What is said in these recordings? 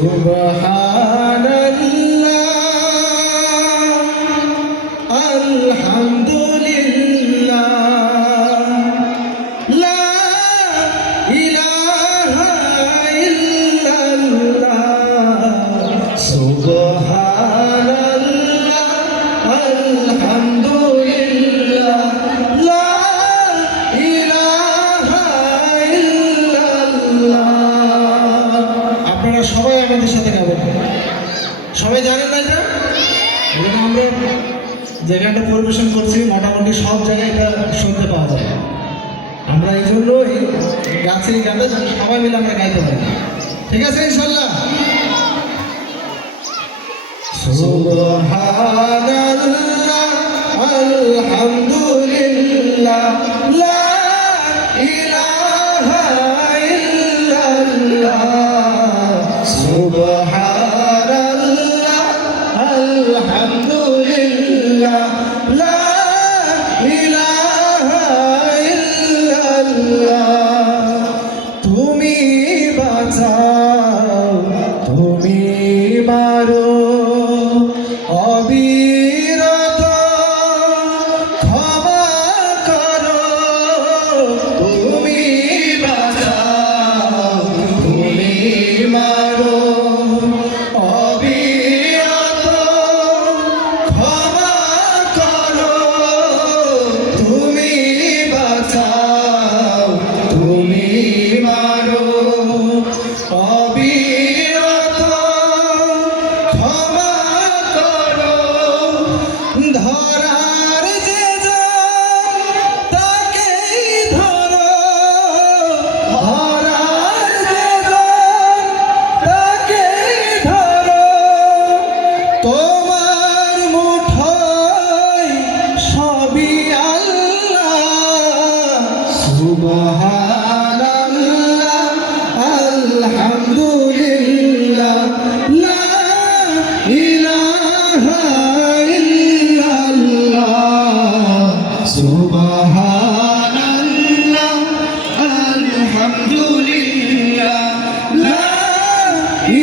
সুবহানাল্লাহ আলহামদুলিল্লাহ লা ইলাহা ইল্লাল্লাহ সুবহানাল্লাহ আলহামদুলিল্লাহ লা ইলাহা ইল্লাল্লাহ। আপনারা সবাই আমাদের সাথে গাবেন। সবাই জানেন না এটা? আমরা যে গানটা পরিবেশন করছি মোটামুটি সব জায়গায় এটা শুনতে পাওয়া যায়। আমরা এই জন্যই গাছে এই গানটা সবাই মিলে আমরা গাইতে পারি। ঠিক আছে ইনশাল্লাহ? সুবহানাল্লাহ আলহামদুলিল্লাহ লা ইলাহা ইল্লাল্লাহ সুবহানাল্লাহ আলহামদুলিল্লাহ লা ইলাহা ইল্লাল্লাহ। তুমি বাঁচাও, তুমি মারো অবিরত, ক্ষমা করো। তুমি বাঁচাও, তুমি মারো অবিরত, ক্ষমা করো। তুমি বাঁচাও, তুমি মারো অবিরত, ক্ষমা করো। ধরার যে জন তাকেই ধরো, ধরার যে জন তাকেই ধরো। তোমার মুঠোয় সবই আল্লাহ। সুবহানাল্লাহ আলহামদুলিল্লাহ লা ইলাহা ইল্লাল্লাহ সুবহানাল্লাহ আলহামদুলিল্লাহ লা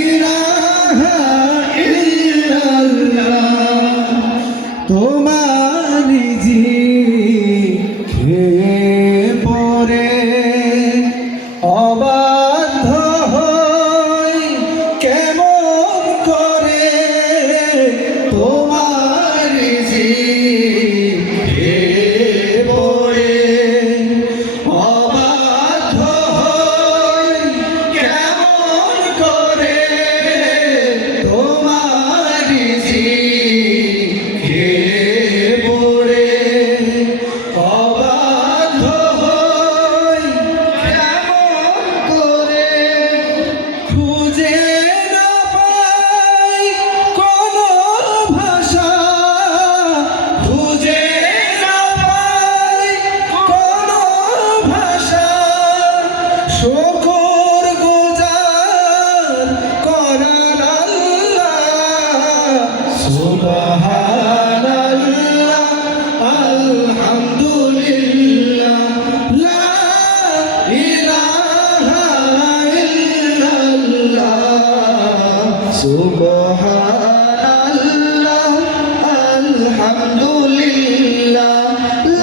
ইলাহা ইল্লাল্লাহ। তোমারি জিকে পরে অবাধ্য হই কেমন করে। তোমারি জিকে পরে অবাধ্য হই কেমন করে। তোমারি জিকে পরে অবাধ্য হই কেমন করে। খুঁজে না পাই কোনো ভাষা, খুঁজে না পাই কোনো ভাষা। শুকর গুজার করার আল্লাহ। সুবহানাল্লাহ আলহামদুলিল্লাহ লা ইলাহা ইল্লাল্লাহ সুবহানাল্লাহ আলহামদুলিল্লাহ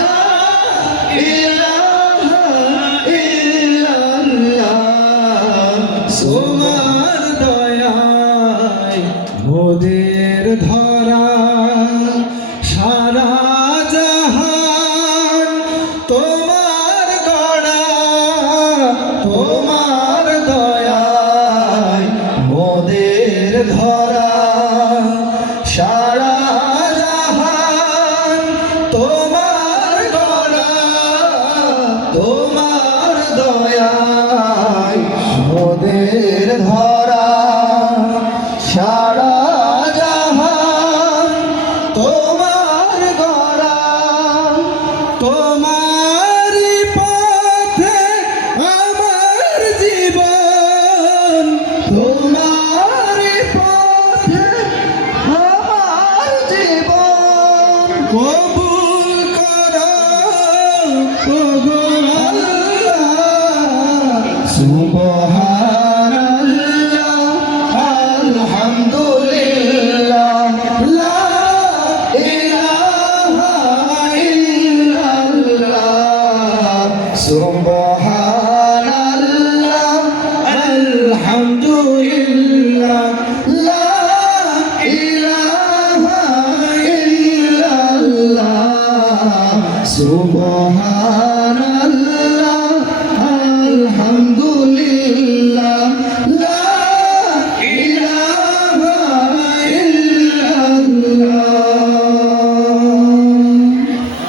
লা ইলাহা ইল্লাল্লাহ। তোমার দয়ায় মোদের ধরা সারা জাহান তোমার গড়া। তোমার দয়ায় মোদের ধরা সারা জাহান তোমার গড়া। তোমার দয়ায় মোদের ধরা সারা জাহান সুবহানাল্লাহ আলহামদুলিল্লাহ লা ইলাহা ইল্লাল্লাহ সুবহানাল্লাহ